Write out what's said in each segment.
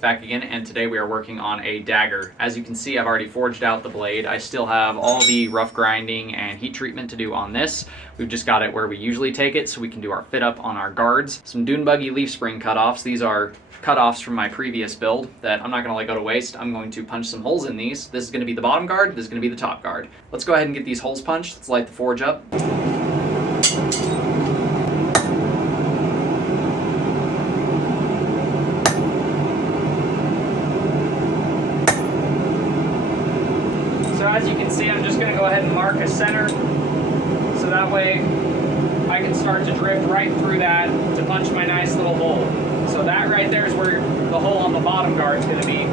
Back again, and today we are working on a dagger. As you can see, I've already forged out the blade. I still have all the rough grinding and heat treatment to do on this. We've just got it where we usually take it so we can do our fit up on our guards. Some dune buggy leaf spring cutoffs. These are cutoffs from my previous build that I'm not going to let go to waste. I'm going to punch some holes in these. This is going to be the bottom guard, this is going to be the top guard. Let's go ahead and get these holes punched. Let's light the forge up. So as you can see, I'm just going to go ahead and mark a center so that way I can start to drift right through that to punch my nice little hole. So that right there is where the hole on the bottom guard is going to be.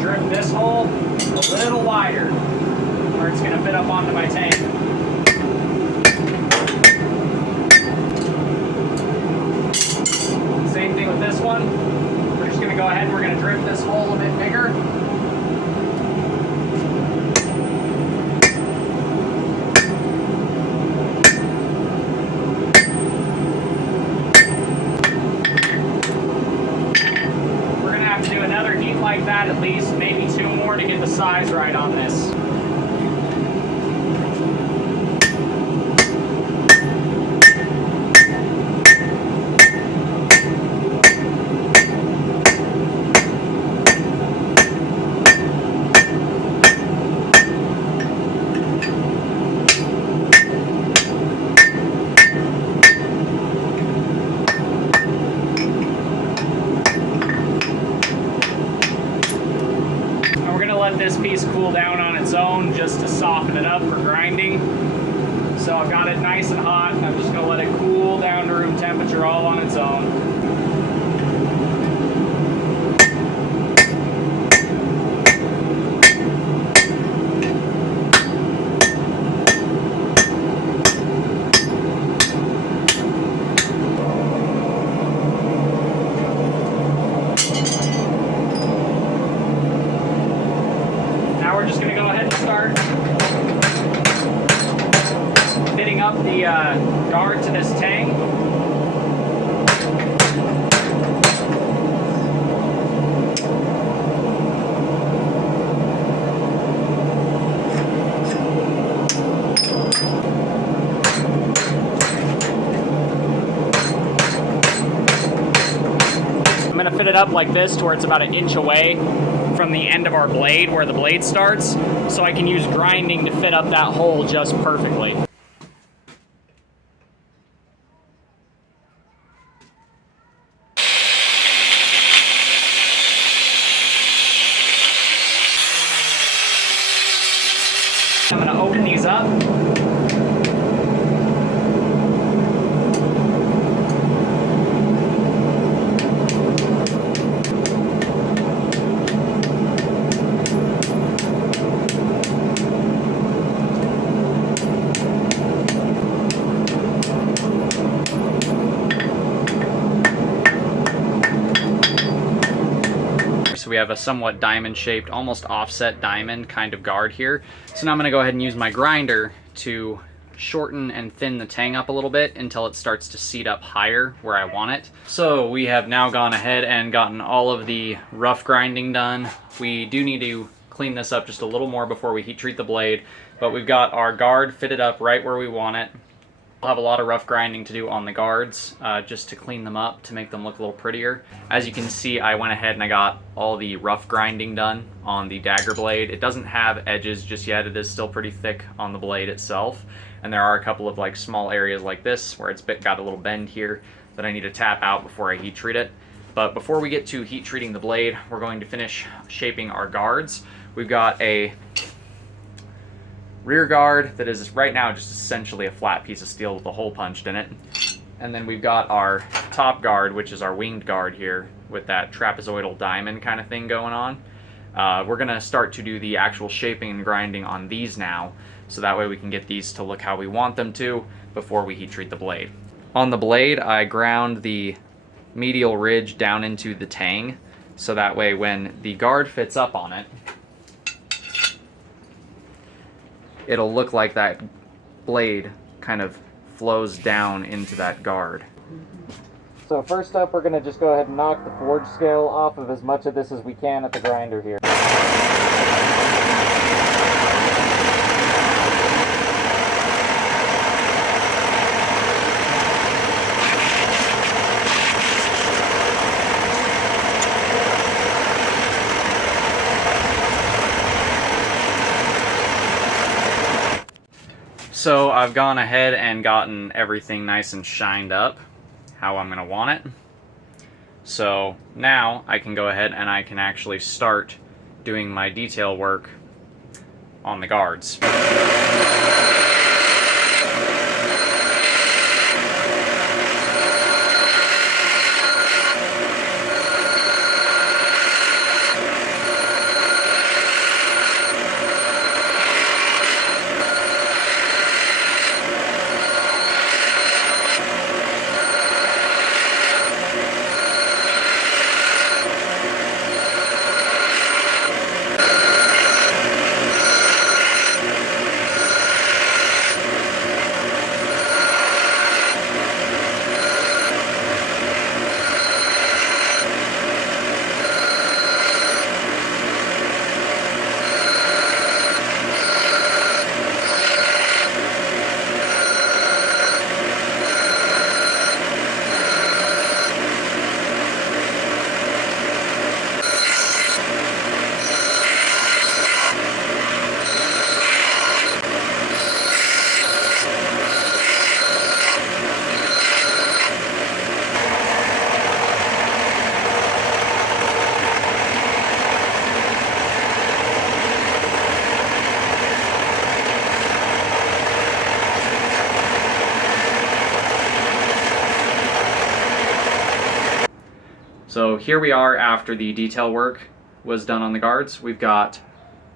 Drift this hole a little wider where it's going to fit up onto my tank. Same thing with this one. We're just going to go ahead and we're going to drift this hole a bit bigger. Like that, at least maybe two more to get the size right on this. Let this piece cool down on its own just to soften it up for grinding. So I've got it nice and hot, and I'm just going to let it cool down to room temperature all on its own. We're just going to go ahead and start fitting up the guard to this tang. I'm going to fit it up like this to where it's about an inch away from the end of our blade where the blade starts, so I can use grinding to fit up that hole just perfectly. I'm going to open these up. So we have a somewhat diamond-shaped, almost offset diamond kind of guard here. So now I'm going to go ahead and use my grinder to shorten and thin the tang up a little bit until it starts to seat up higher where I want it. So we have now gone ahead and gotten all of the rough grinding done. We do need to clean this up just a little more before we heat treat the blade, but we've got our guard fitted up right where we want it. I'll have a lot of rough grinding to do on the guards, just to clean them up, to make them look a little prettier. As you can see, I went ahead and I got all the rough grinding done on the Dagger blade. It doesn't have edges just yet. It is still pretty thick on the blade itself. And there are a couple of like small areas like this where it's got a little bend here that I need to tap out before I heat treat it. But before we get to heat treating the blade, we're going to finish shaping our guards. We've got a rear guard that is right now just essentially a flat piece of steel with a hole punched in it. And then we've got our top guard, which is our winged guard here with that trapezoidal diamond kind of thing going on. We're going to start to do the actual shaping and grinding on these now, so that way we can get these to look how we want them to before we heat treat the blade. On the blade, I ground the medial ridge down into the tang, so that way when the guard fits up on it, it'll look like that blade kind of flows down into that guard. So first up, we're going to just go ahead and knock the forge scale off of as much of this as we can at the grinder here. So I've gone ahead and gotten everything nice and shined up how I'm going to want it. So now I can go ahead and I can actually start doing my detail work on the guards. So here we are after the detail work was done on the guards. We've got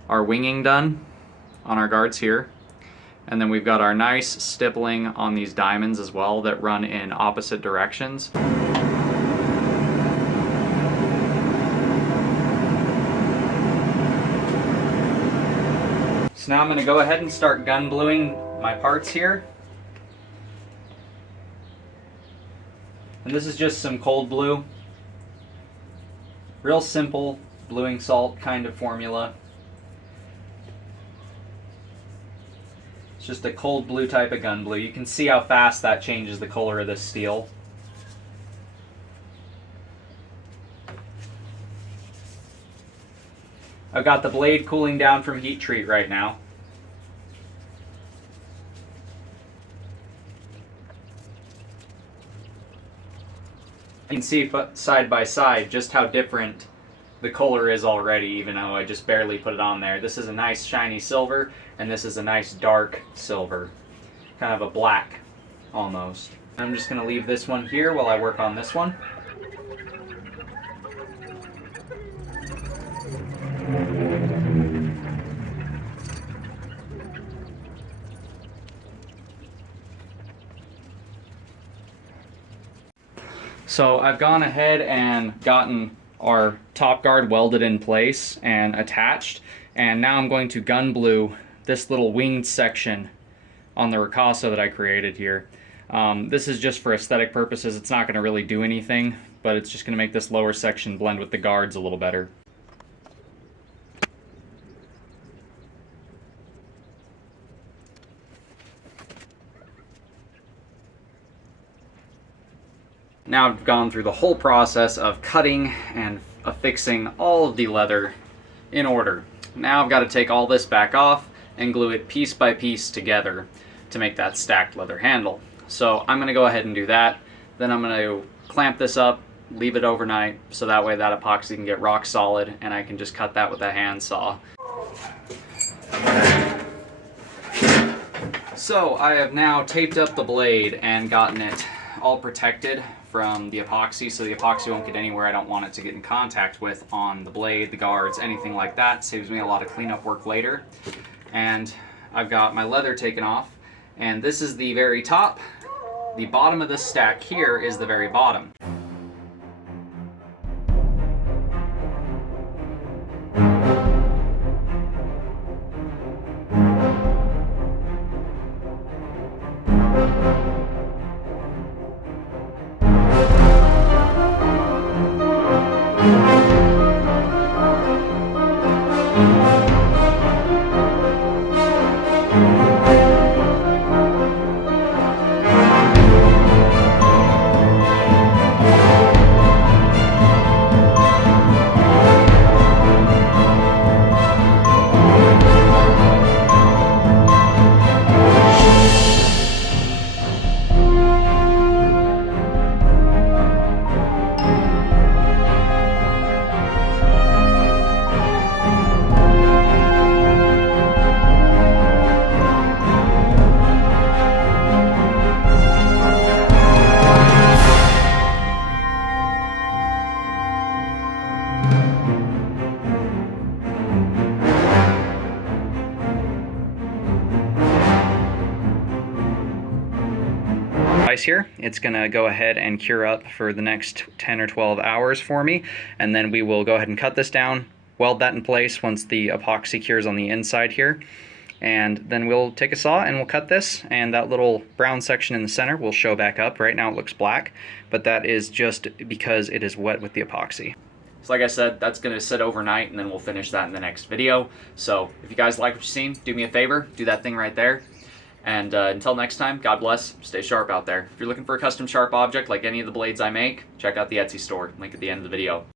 our winging done on our guards here. And then we've got our nice stippling on these diamonds as well that run in opposite directions. So now I'm going to go ahead and start gun bluing my parts here. And this is just some cold blue. Real simple bluing salt kind of formula. It's just a cold blue type of gun blue. You can see how fast that changes the color of this steel. I've got the blade cooling down from heat treat right now. You can see side by side just how different the color is already, even though I just barely put it on there. This is a nice shiny silver, and this is a nice dark silver. Kind of a black, almost. I'm just going to leave this one here while I work on this one. So I've gone ahead and gotten our top guard welded in place and attached, and now I'm going to gun blue this little winged section on the ricasso that I created here. This is just for aesthetic purposes. It's not going to really do anything, but it's just going to make this lower section blend with the guards a little better. Now I've gone through the whole process of cutting and affixing all of the leather in order. Now I've got to take all this back off and glue it piece by piece together to make that stacked leather handle. So I'm going to go ahead and do that. Then I'm going to clamp this up, leave it overnight, so that way that epoxy can get rock solid and I can just cut that with a handsaw. So I have now taped up the blade and gotten it all protected from the epoxy, so the epoxy won't get anywhere I don't want it to get in contact with on the blade, the guards, anything like that. Saves me a lot of cleanup work later. And I've got my leather taken off, and this is the very top. The bottom of this stack here is the very bottom. Here, it's gonna go ahead and cure up for the next 10 or 12 hours for me, and then we will go ahead and cut this down, weld that in place once the epoxy cures on the inside here, and then we'll take a saw and we'll cut this, and that little brown section in the center will show back up. Right now it looks black, but that is just because it is wet with the epoxy. So like I said, that's going to sit overnight, and then we'll finish that in the next video. So if you guys like what you've seen, do me a favor, do that thing right there. And until next time, God bless, stay sharp out there. If you're looking for a custom sharp object like any of the blades I make, check out the Etsy store, link at the end of the video.